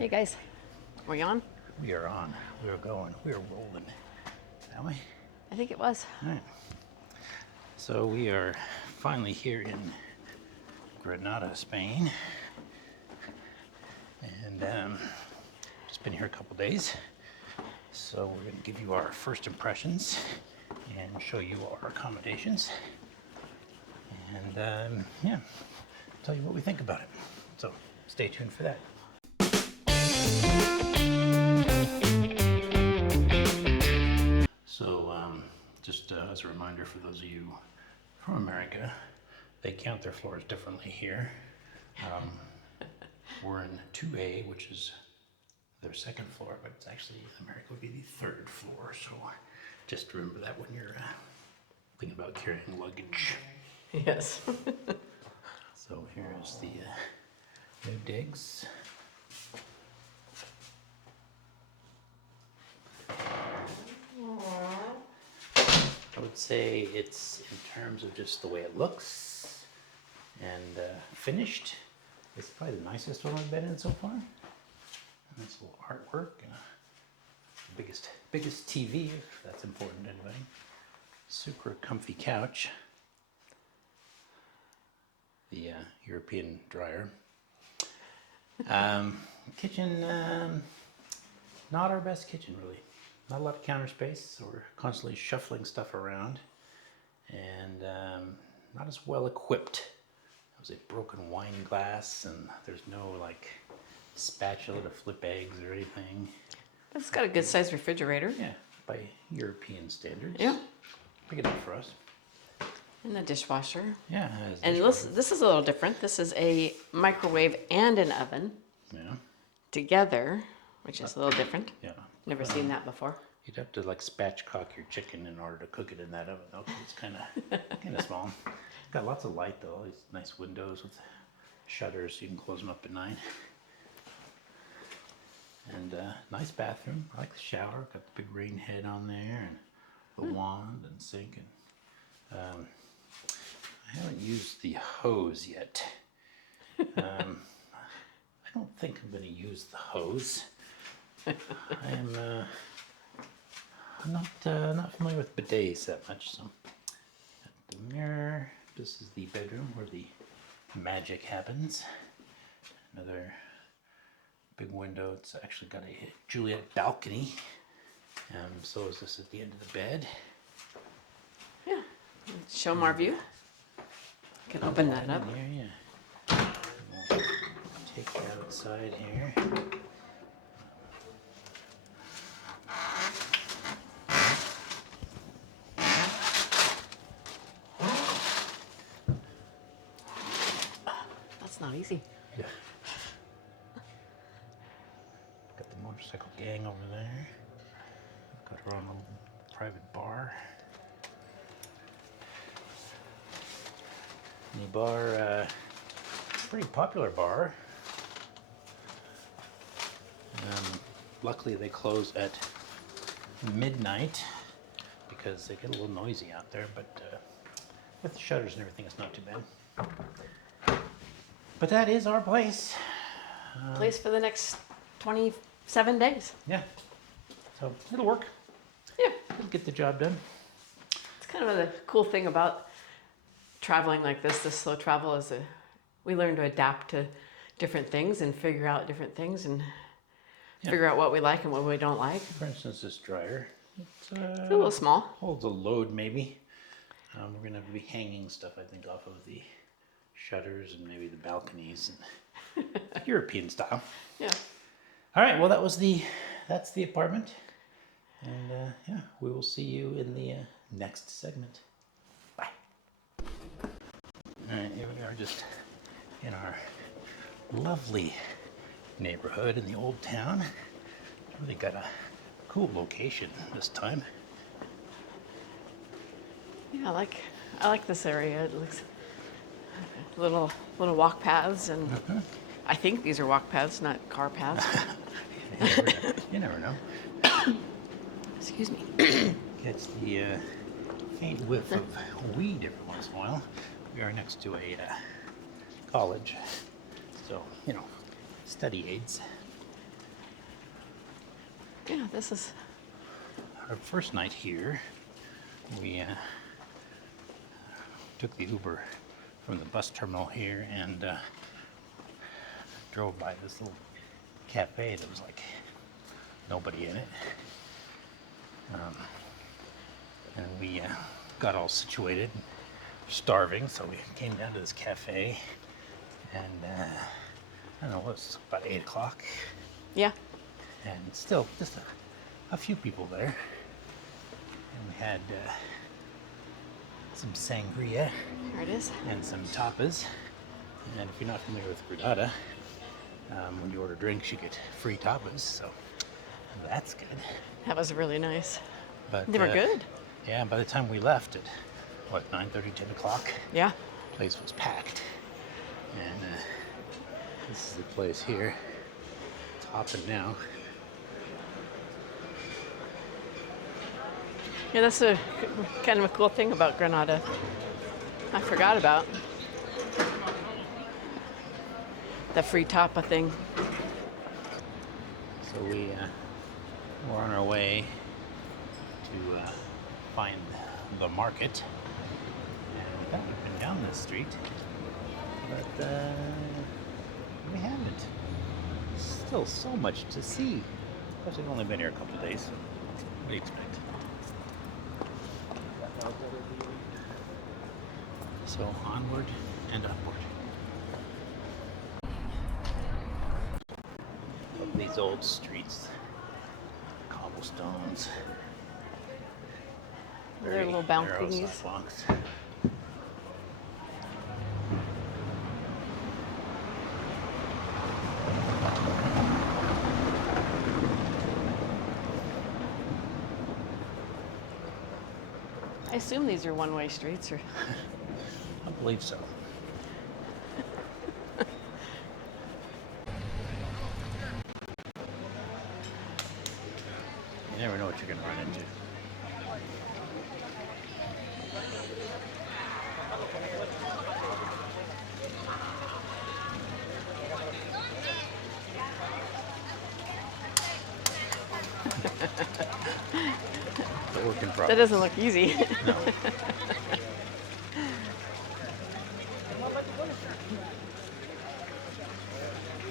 Hey guys, are we on? We are on. We are going. We are rolling. Are we? I think it was. All right. So we are finally here in Granada, Spain, and just been here a couple days. So we're going to give you our first impressions and show you our accommodations, and yeah, tell you what we think about it. So stay tuned for that. So just as a reminder for those of you from America, they count their floors differently here. We're in 2A, which is their second floor, but it's actually, America would be the third floor. So just remember that when you're thinking about carrying luggage. Yes. So here's the new digs. I would say it's, in terms of just the way it looks and finished, it's probably the nicest one I've been in so far. Nice little artwork and biggest TV, if that's important to anybody. Super comfy couch. The European dryer. Kitchen, not our best kitchen really. Not a lot of counter space, so we're constantly shuffling stuff around, and not as well equipped. There's a broken wine glass, and there's no like spatula to flip eggs or anything. But it's got a good sized refrigerator. Yeah, by European standards. Yeah. Big enough for us. And the dishwasher. Yeah, it has And this is a little different. This is a microwave and an oven yeah. together, which is a little different. Yeah. Never seen that before. You'd have to like spatchcock your chicken in order to cook it in that oven though, 'cause it's kind of small. Got lots of light though, all these nice windows with shutters so you can close them up at night. And nice bathroom. I like the shower. Got the big rain head on there and the wand and sink. And I haven't used the hose yet. I don't think I'm going to use the hose. I'm not familiar with bidets that much, so got the mirror. This is the bedroom where the magic happens. Another big window. It's actually got a Juliet balcony. So is this at the end of the bed. Yeah. Show them our view. You can open that up. Here, yeah. We'll take it outside here. That's not easy. Yeah. Got the motorcycle gang over there. Got her own little private bar. The bar, pretty popular bar. Luckily they close at midnight because they get a little noisy out there, but with the shutters and everything, it's not too bad. But that is our place. Place for the next 27 days. Yeah. So it'll work. Yeah. It'll get the job done. It's kind of the cool thing about traveling like this slow travel is we learn to adapt to different things and figure out different things and figure out what we like and what we don't like. For instance, this dryer. It's a little small. Holds a load maybe. We're going to be hanging stuff, I think, off of the shutters and maybe the balconies and European style. Yeah. All right, well, that's the apartment. And yeah, we will see you in the next segment. Bye. All right, here we are just in our lovely neighborhood in the old town. Really got a cool location this time. Yeah, I like this area. It looks little walk paths and I think these are walk paths, not car paths. You never know. Excuse me. Gets the faint whiff of weed every once in a while. We are next to a college, so study aids. Yeah, this is. Our first night here, we took the Uber from the bus terminal here and drove by this little cafe that was like nobody in it. And we got all situated, starving, so we came down to this cafe, and I don't know, it was about 8 o'clock, Yeah. and still just a few people there. And we had some sangria There it is. and some tapas. And if you're not familiar with Granada, when you order drinks, you get free tapas, so that's good. That was really nice. But They were good. Yeah, by the time we left at, what, 9:30, 10 o'clock, Yeah. the place was packed. And this is the place here. It's hopping now. Yeah, that's a kind of a cool thing about Granada. I forgot about the free tapa thing. So we were on our way to find the market. And we thought we'd been down this street, but we haven't. Still so much to see. Plus, we've only been here a couple of days. What do you expect? So onward and upward. Of these old streets, cobblestones. They're little narrow balconies. sidewalks. I assume these are one-way streets, or I believe so. You never know what you're going to run into. The work in progress. that doesn't look easy. No.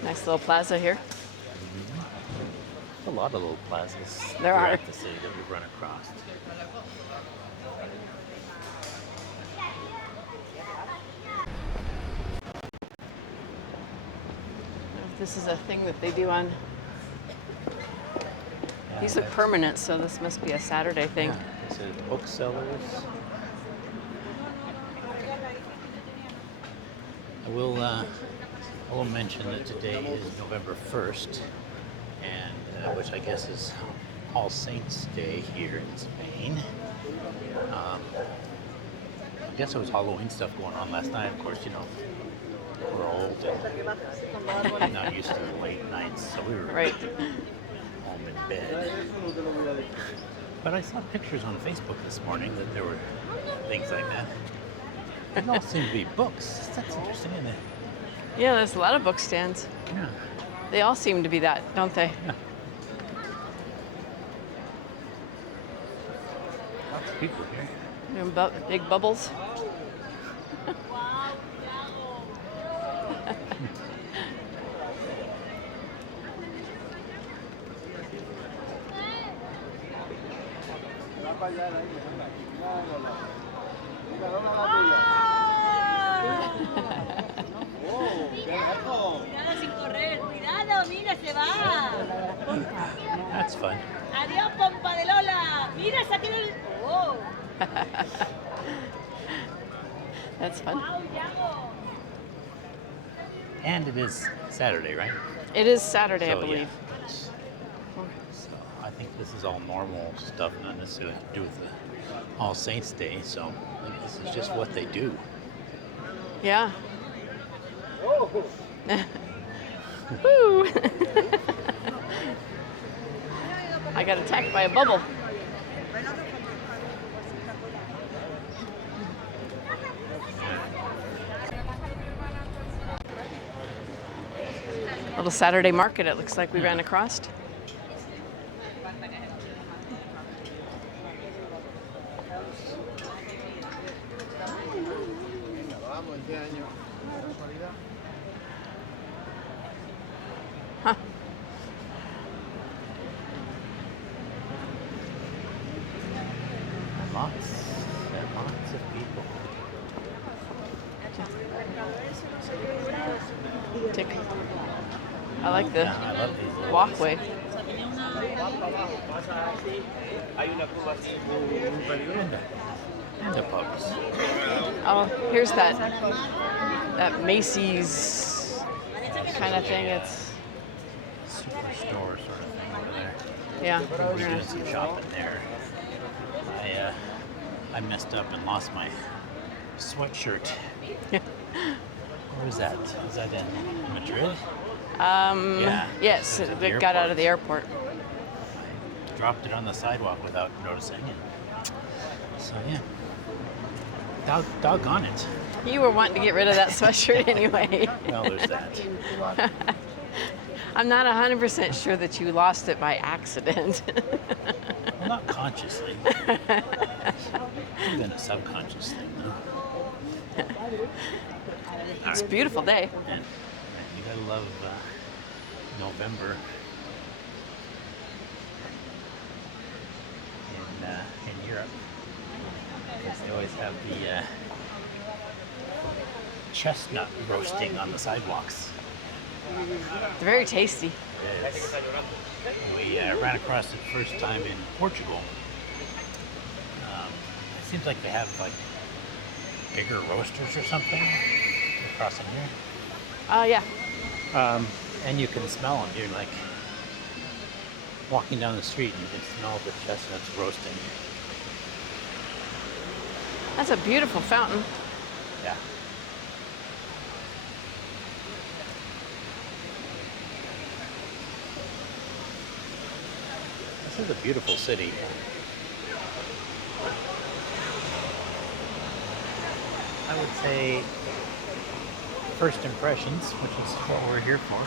Nice little plaza here. A lot of little plazas There throughout are. the city that we've run across. This is a thing that they do on. These look permanent, so this must be a Saturday thing. Yeah, it says booksellers. I will mention that today is November 1st, and which I guess is All Saints Day here in Spain. I guess there was Halloween stuff going on last night. Of course, you know, we're old and not used to the late nights, so we were Right. home in bed. But I saw pictures on Facebook this morning that there were things like that. It all seemed to be books. That's interesting, isn't it? Yeah, there's a lot of book stands. Yeah. They all seem to be that, don't they? Yeah. Lots of people here. Doing big bubbles. Cuidado sin correr, cuidado, mira, se va. That's fun. Adiós, pompa de Lola. Mira, se tiene el. Oh, That's fun. wow, Yago. And it is Saturday, right? It is Saturday, I So, believe. yeah. So I think this is all normal stuff, not necessarily to do with the All Saints Day. So I think this is just what they do. Yeah. Woo! I got attacked by a bubble. Little Saturday market, it looks like we ran across. Huh. Lots and lots of people. I like the Yeah, I love these little walkway. and the pubs. Oh, here's that Macy's kind of thing. It's Superstore sort of thing over there. yeah. We're doing some shopping there. I messed up and lost my sweatshirt. Where is that? Is that in Madrid? Yeah. Yes, It was at it got out of the airport. I dropped it on the sidewalk without noticing it. So yeah. Doggone it. You were wanting to get rid of that sweatshirt anyway. Well, there's that. I'm not 100% sure that you lost it by accident. Well, not consciously. Been a subconscious thing, though. It's a beautiful day. And you gotta love November in Europe, because they always have the chestnut roasting on the sidewalks. It's very tasty. Yes. We ran across it first time in Portugal. It seems like they have like bigger roasters or something across in here. Yeah. And you can smell them. You're like walking down the street and you can smell the chestnuts roasting. That's a beautiful fountain. Yeah. This is a beautiful city. I would say first impressions, which is what we're here for,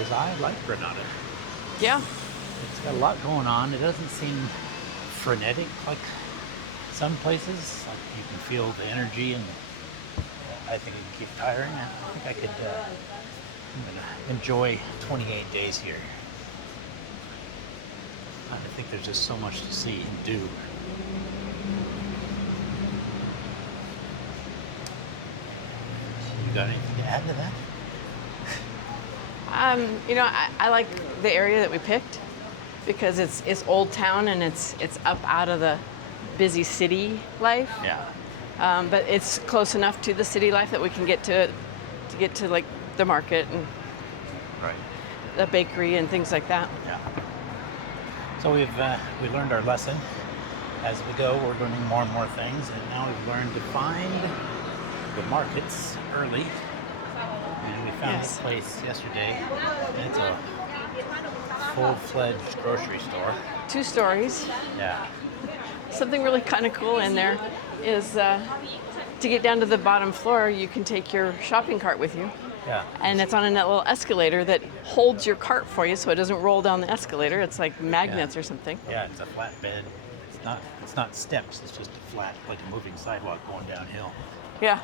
is I like Granada. Yeah. It's got a lot going on. It doesn't seem frenetic like some places. Like you can feel the energy, and I think it can keep tiring. I think I could I'm gonna enjoy 28 days here. I think there's just so much to see and do. You got anything to add to that? I like the area that we picked because it's old town and it's up out of the busy city life. Yeah. But it's close enough to the city life that we can get to get to like the market and Right. the bakery and things like that. Yeah. So we learned our lesson. As we go, we're learning more and more things, and now we've learned to find the markets early. And we found Yes. this place yesterday, and it's a full-fledged grocery store. 2 stories. Yeah. Something really kind of cool in there is to get down to the bottom floor, you can take your shopping cart with you. Yeah. And it's on a little escalator that holds your cart for you so it doesn't roll down the escalator. It's like magnets or something. Yeah, it's a flatbed. It's not steps, it's just a flat, like a moving sidewalk going downhill. Yeah.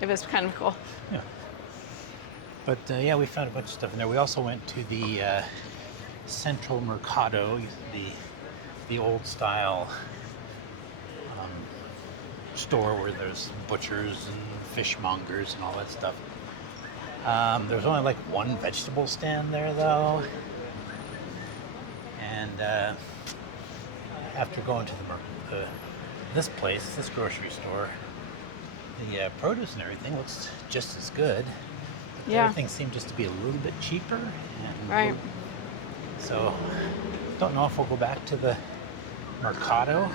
It was kind of cool. Yeah. But yeah, we found a bunch of stuff in there. We also went to the Central Mercado, the old style store where there's butchers and fishmongers and all that stuff. There's only like one vegetable stand there though. And after going to this grocery store, the produce and everything looks just as good. But Yeah. everything seemed just to be a little bit cheaper. And Right. So, don't know if we'll go back to the Mercado.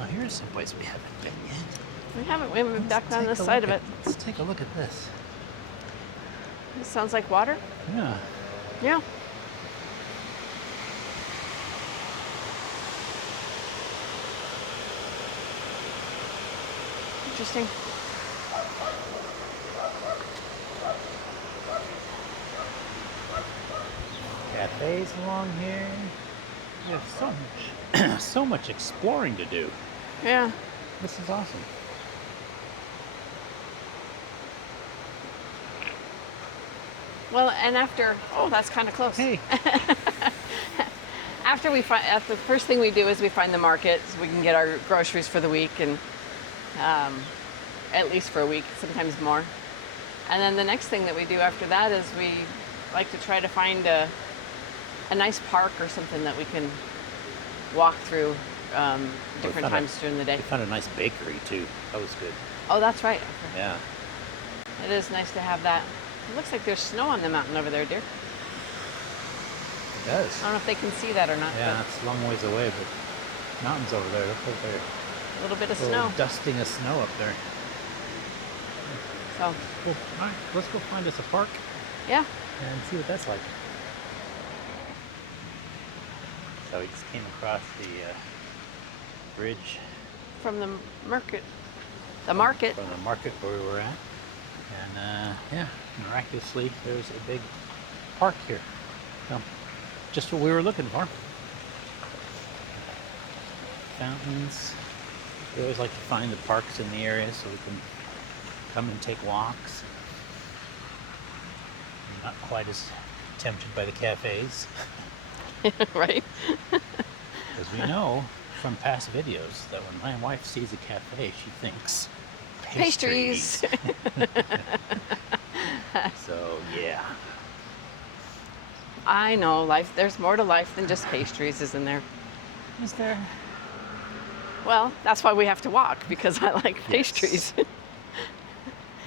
Oh, here's some place we haven't been yet. We haven't been back Let's on take this a side of look it. Let's take a look at this. It sounds like water. Yeah. Yeah. Interesting. Cafes along here. We have so much exploring to do. Yeah. This is awesome. Well, and after, oh, that's kind of close. Hey. After the first thing we do is we find the market so we can get our groceries for the week, and at least for a week, sometimes more. And then the next thing that we do after that is we like to try to find a nice park or something that we can walk through different times during the day. We found a nice bakery too. That was good. Oh, that's right. Yeah. It is nice to have that. It looks like there's snow on the mountain over there, dear. It does. I don't know if they can see that or not. Yeah, it's a long ways away, but mountains over there. Look over there. A little bit of A little snow. dusting of snow up there. So, Well, all right, let's go find us a park yeah. and see what that's like. So we just came across the bridge From the market. The market. from the market where we were at. And yeah, miraculously, there's a big park here. So, just what we were looking for. Fountains. We always like to find the parks in the area so we can come and take walks. Not quite as tempted by the cafes. Right? Because we know from past videos that when my wife sees a cafe, she thinks Pastries. So, yeah. I know, life. There's more to life than just pastries, isn't there? Is there? Well, that's why we have to walk, because I like pastries.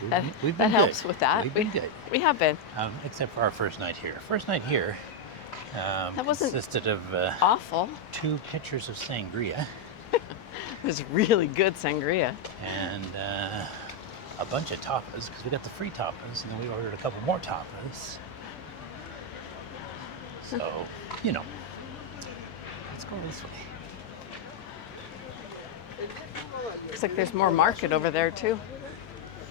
That We've been helps good. with that. We've been good. We have been. Except for our first night here. First night here That wasn't consisted of awful. 2 pitchers of sangria It was really good sangria. and a bunch of tapas, because we got the free tapas, and then we ordered a couple more tapas. So, you know, let's go this way. Looks like there's more market over there too.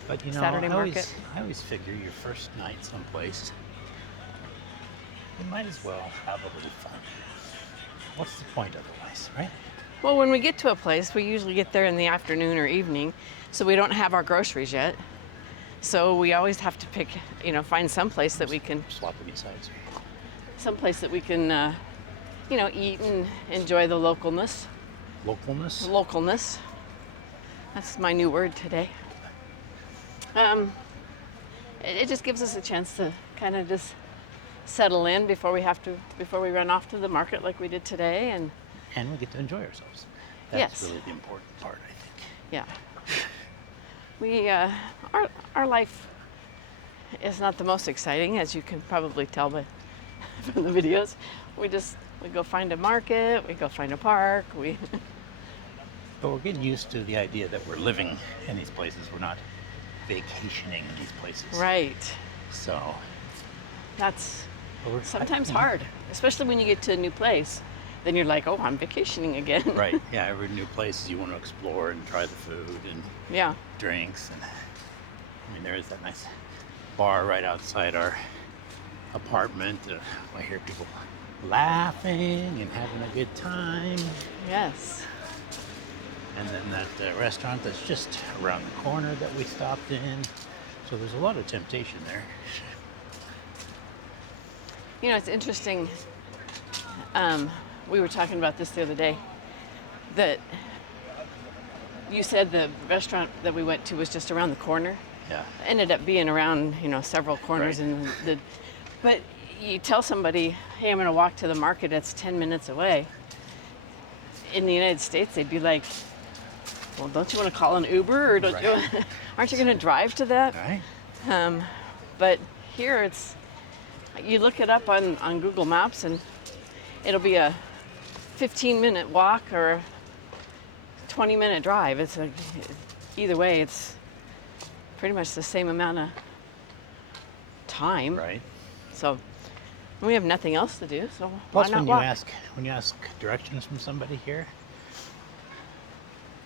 But you know, Saturday market. I always figure your first night someplace, you might as well have a little fun. What's the point otherwise, right? Well, when we get to a place, we usually get there in the afternoon or evening, so we don't have our groceries yet. So we always have to pick, find some place that we can, Swapping sides. eat and enjoy the localness. Localness. Localness. That's my new word today. It just gives us a chance to kind of just settle in before we run off to the market like we did today, and And we get to enjoy ourselves. That's Yes. really the important part, I think. yeah. Our life is not the most exciting, as you can probably tell from the videos. We go find a market, we go find a park, But we're getting used to the idea that we're living in these places. We're not vacationing in these places. right. So, That's but we're sometimes you know, hard, especially when you get to a new place. Then you're like, oh, I'm vacationing again. Right. Yeah. Every new place you want to explore and try the food and Yeah. drinks. And I mean, there is that nice bar right outside our apartment. I hear people laughing and having a good time. Yes. And then that restaurant that's just around the corner that we stopped in. So there's a lot of temptation there. It's interesting. We were talking about this the other day, that you said the restaurant that we went to was just around the corner. Yeah. Ended up being around, several corners Right. but you tell somebody, hey, I'm going to walk to the market, it's 10 minutes away. In the United States, they'd be like, well, don't you want to call an Uber, or don't you, Right. aren't you going to drive to that? Right. But here you look it up on Google Maps, and it'll be a 15-minute walk or a 20-minute drive. Either way, it's pretty much the same amount of time. Right. So we have nothing else to do, so Plus, why not when walk? you ask directions from somebody here,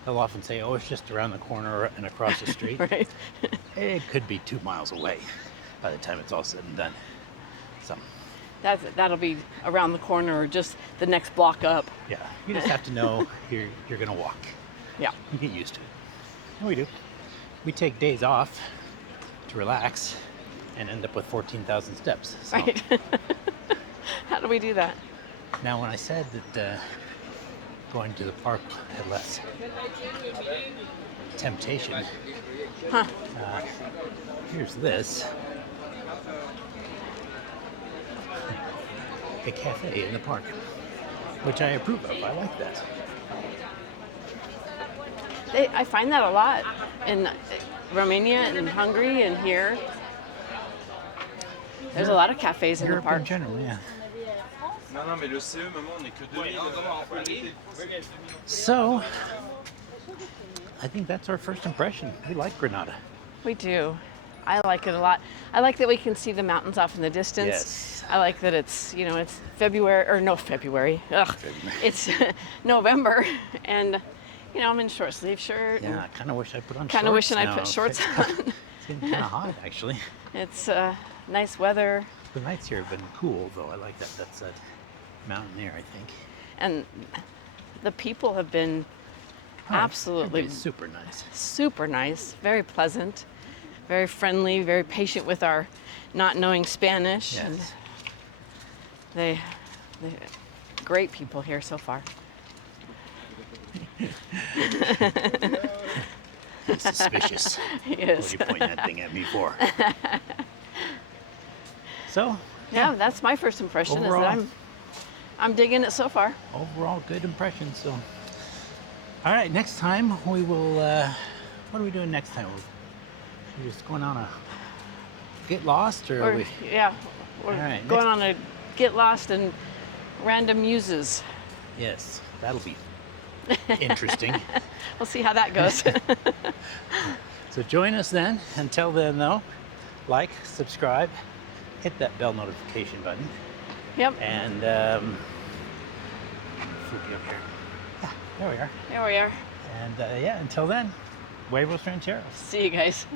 they'll often say, "Oh, it's just around the corner and across the street." Right. It could be 2 miles away by the time it's all said and done. So, That'll be around the corner or just the next block up. yeah, you just have to know you're gonna walk. Yeah. You get used to it. And we do. We take days off to relax and end up with 14,000 steps. So Right. How do we do that? now when I said that going to the park had less temptation, Huh. here's this. A cafe in the park, which I approve of. I like that. I find that a lot in Romania and Hungary and here. There's a lot of cafes in the Europe park. in general, yeah. Non, non, mais le CE, maman, on n'est que 2000. So, I think that's our first impression. We like Granada. We do. I like it a lot. I like that we can see the mountains off in the distance. Yes. I like that it's, it's February, or no, February. Ugh. It's November, and, I'm in short sleeve shirt. Yeah, I kind of wish I put on Kind of shorts wishing I now. put shorts It's on. getting kind of hot, actually. It's nice weather, The nights here have been cool, though. I like that. That's a mountain there, I think. and the people have been absolutely Everybody's super nice. super nice, very pleasant, very friendly, very patient with our not knowing Spanish. Yes. And they great people here so far. Suspicious. What are Yes. you pointing that thing at me for? So, Yeah, that's my first impression. Is Overall- that I'm digging it so far. overall, good impression. So, all right, next time we will. What are we doing next time? We're just going on a get lost, or are We're, we? yeah, we're All right, going on a get lost and random muses. Yes, that'll be interesting. We'll see how that goes. So join us then. Until then, though, like, subscribe, hit that bell notification button, Yep. and flip you up here. Ah, there we are. There we are. And yeah, until then, huevos rancheros. See you guys.